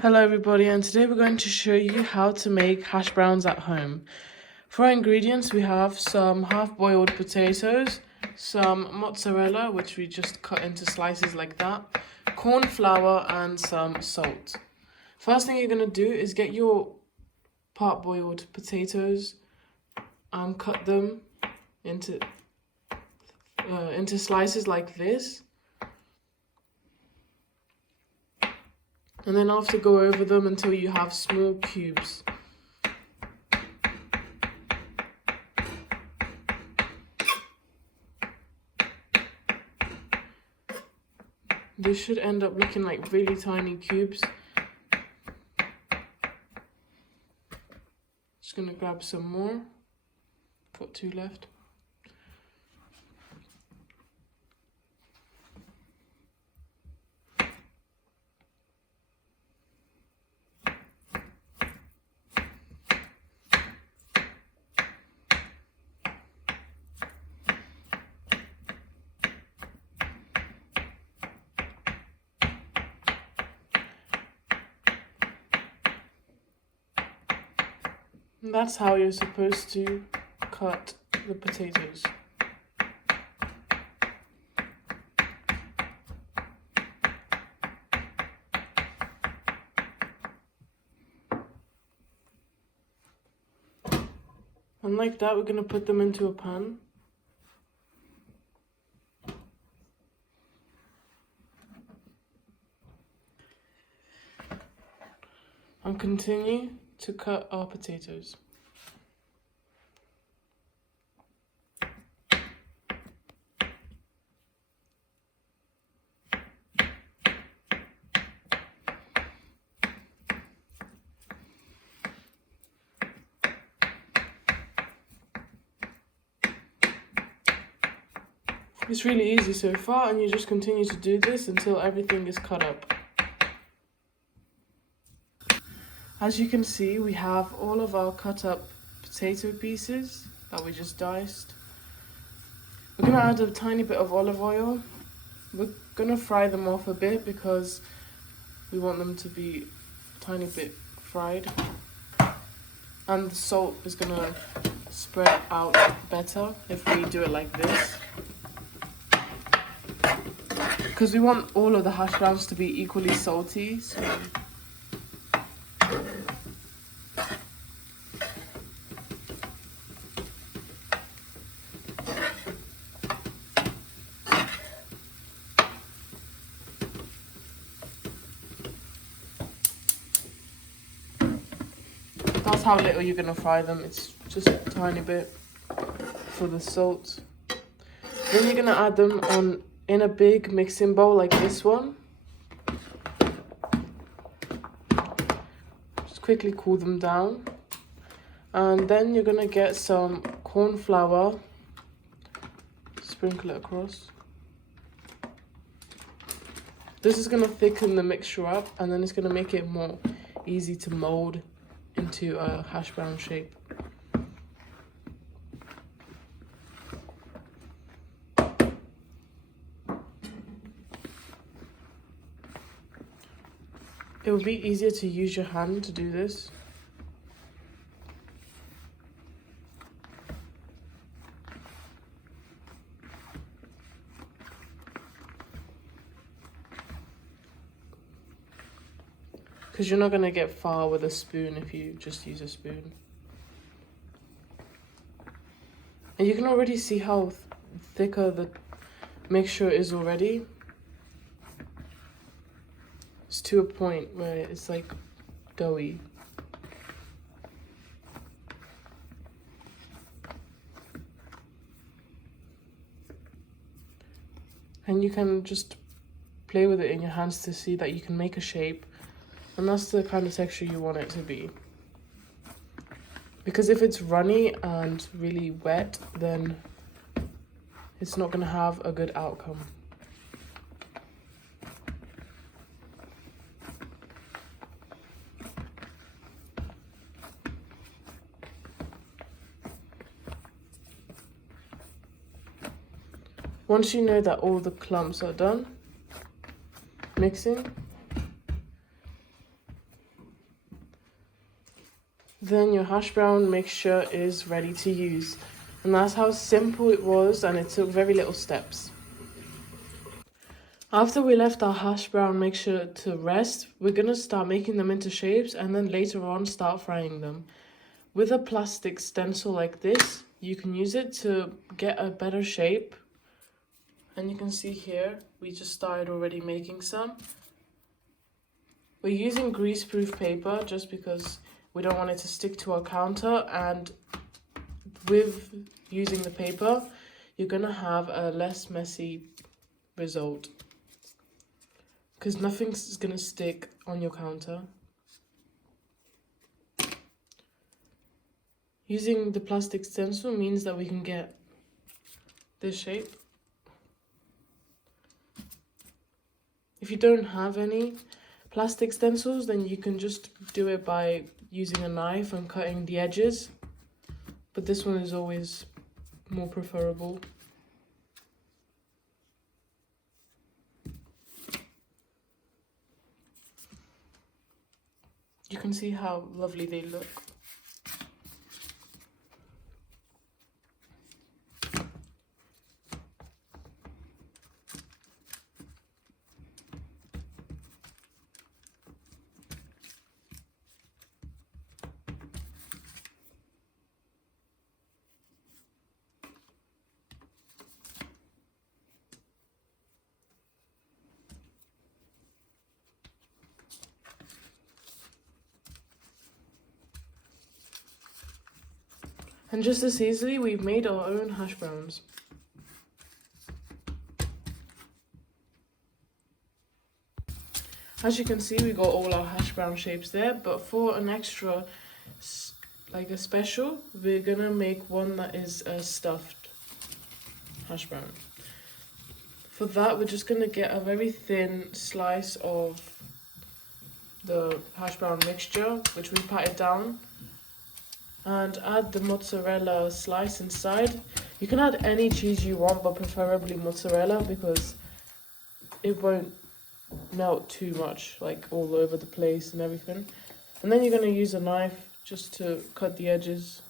Hello everybody, and today we're going to show you how to make hash browns at home. For our ingredients, we have some half-boiled potatoes, some mozzarella, which we just cut into slices like that, corn flour, and some salt. First thing you're going to do is get your part-boiled potatoes and cut them into slices like this. And then after, go over them until you have small cubes. This should end up looking like really tiny cubes. Just gonna grab some more. Got 2 left. And that's how you're supposed to cut the potatoes. And like that, we're going to put them into a pan. And continue to cut our potatoes. It's really easy so far, and you just continue to do this until everything is cut up. As you can see, we have all of our cut up potato pieces that we just diced. We're going to add a tiny bit of olive oil. We're going to fry them off a bit because we want them to be a tiny bit fried. And the salt is going to spread out better if we do it like this. Because we want all of the hash browns to be equally salty, so that's how little you're gonna fry them. It's just a tiny bit for the salt. Then you're gonna add them on in a big mixing bowl like this one. Just quickly cool them down. And then you're gonna get some corn flour, sprinkle it across. This is gonna thicken the mixture up, and then it's gonna make it more easy to mold into a hash brown shape. It will be easier to use your hand to do this. Because you're not going to get far with a spoon if you just use a spoon. And you can already see how thicker the mixture is already. It's to a point where it's like doughy. And you can just play with it in your hands to see that you can make a shape. And that's the kind of texture you want it to be. Because if it's runny and really wet, then it's not going to have a good outcome. Once you know that all the clumps are done mixing, then your hash brown mixture is ready to use. And that's how simple it was, and it took very little steps. After we left our hash brown mixture to rest, we're gonna start making them into shapes and then later on start frying them. With a plastic stencil like this, you can use it to get a better shape. And you can see here, we just started already making some. We're using greaseproof paper just because we don't want it to stick to our counter, and with using the paper, you're gonna have a less messy result because nothing's gonna stick on your counter. Using the plastic stencil means that we can get this shape. If you don't have any plastic stencils, then you can just do it by using a knife and cutting the edges. But this one is always more preferable. You can see how lovely they look. And just as easily, we've made our own hash browns. As you can see, we got all our hash brown shapes there, but for an extra, like a special, we're gonna make one that is a stuffed hash brown. For that, we're just gonna get a very thin slice of the hash brown mixture, which we patted down, and add the mozzarella slice inside. You can add any cheese you want, but preferably mozzarella because it won't melt too much, like all over the place and everything. And then you're going to use a knife just to cut the edges.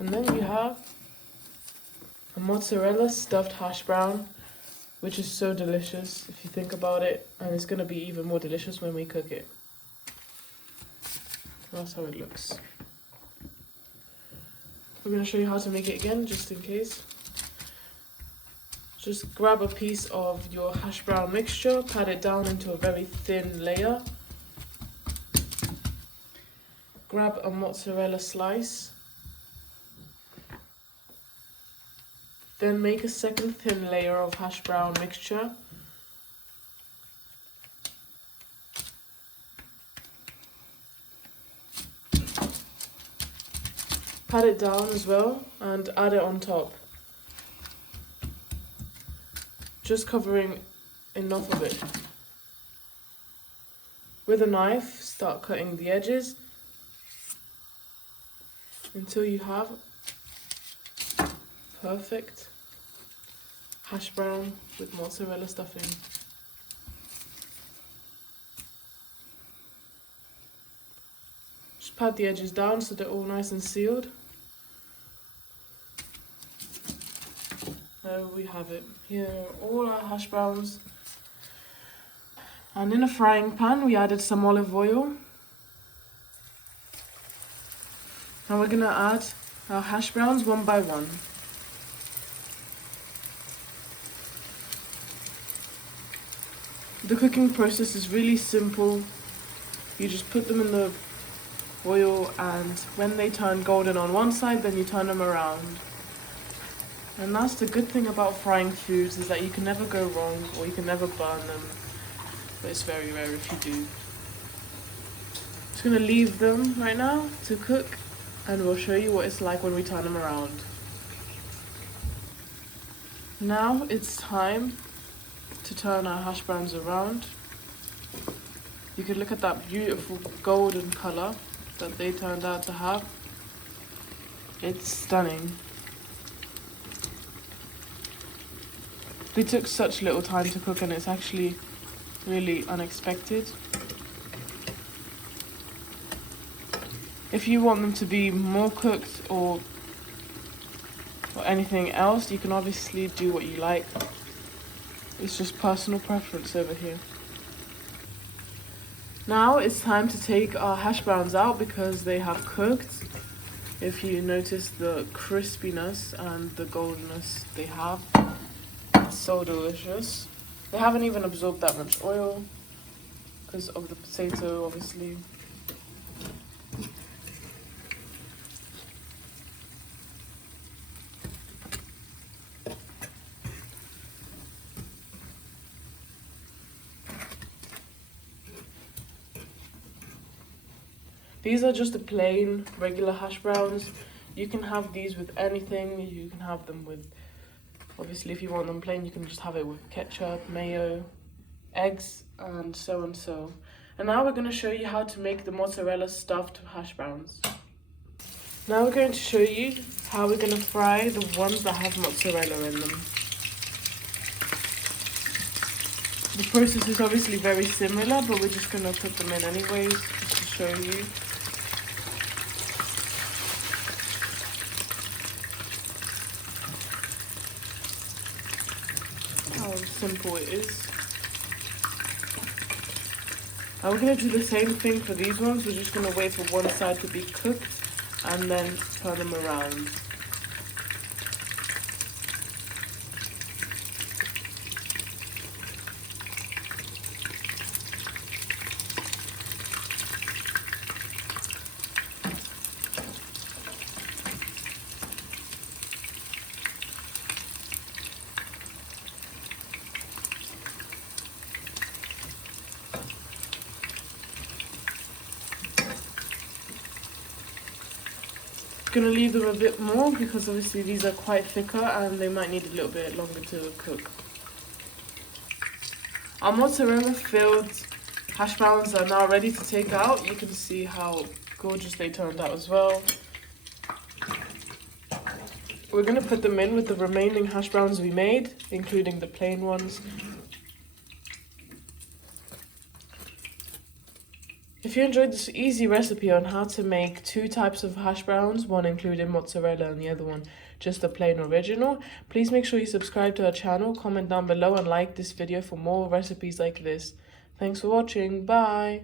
And then you have a mozzarella stuffed hash brown, which is so delicious if you think about it, and it's going to be even more delicious when we cook it. That's how it looks. We're going to show you how to make it again, just in case. Just grab a piece of your hash brown mixture, pat it down into a very thin layer. Grab a mozzarella slice. Then make a second thin layer of hash brown mixture. Pat it down as well and add it on top. Just covering enough of it. With a knife, start cutting the edges until you have perfect hash brown with mozzarella stuffing. Just pat the edges down so they're all nice and sealed. There we have it. Here are all our hash browns. And in a frying pan, we added some olive oil. Now we're gonna add our hash browns one by one. The cooking process is really simple. You just put them in the oil, and when they turn golden on one side, then you turn them around. And that's the good thing about frying foods, is that you can never go wrong or you can never burn them. But it's very rare if you do. Just gonna leave them right now to cook, and we'll show you what it's like when we turn them around. Now it's time to turn our hash browns around. You can look at that beautiful golden color that they turned out to have. It's stunning. They took such little time to cook, and it's actually really unexpected. If you want them to be more cooked or anything else, you can obviously do what you like. It's just personal preference over here. Now it's time to take our hash browns out because they have cooked. If you notice the crispiness and the goldness they have, it's so delicious. They haven't even absorbed that much oil because of the potato, obviously. These are just the plain, regular hash browns. You can have these with anything. You can have them with, obviously if you want them plain, you can just have it with ketchup, mayo, eggs, and so and so. And now we're going to show you how to make the mozzarella stuffed hash browns. Now we're going to show you how we're going to fry the ones that have mozzarella in them. The process is obviously very similar, but we're just going to put them in anyways, just to show you. How simple it is. Now we're going to do the same thing for these ones. We're just going to wait for one side to be cooked and then turn them around. Gonna leave them a bit more because obviously these are quite thicker and they might need a little bit longer to cook. Our mozzarella filled hash browns are now ready to take out. You can see how gorgeous they turned out as well. We're gonna put them in with the remaining hash browns we made, including the plain ones. If you enjoyed this easy recipe on how to make 2 types of hash browns, one including mozzarella and the other one just the plain original, please make sure you subscribe to our channel, comment down below and like this video for more recipes like this. Thanks for watching, bye!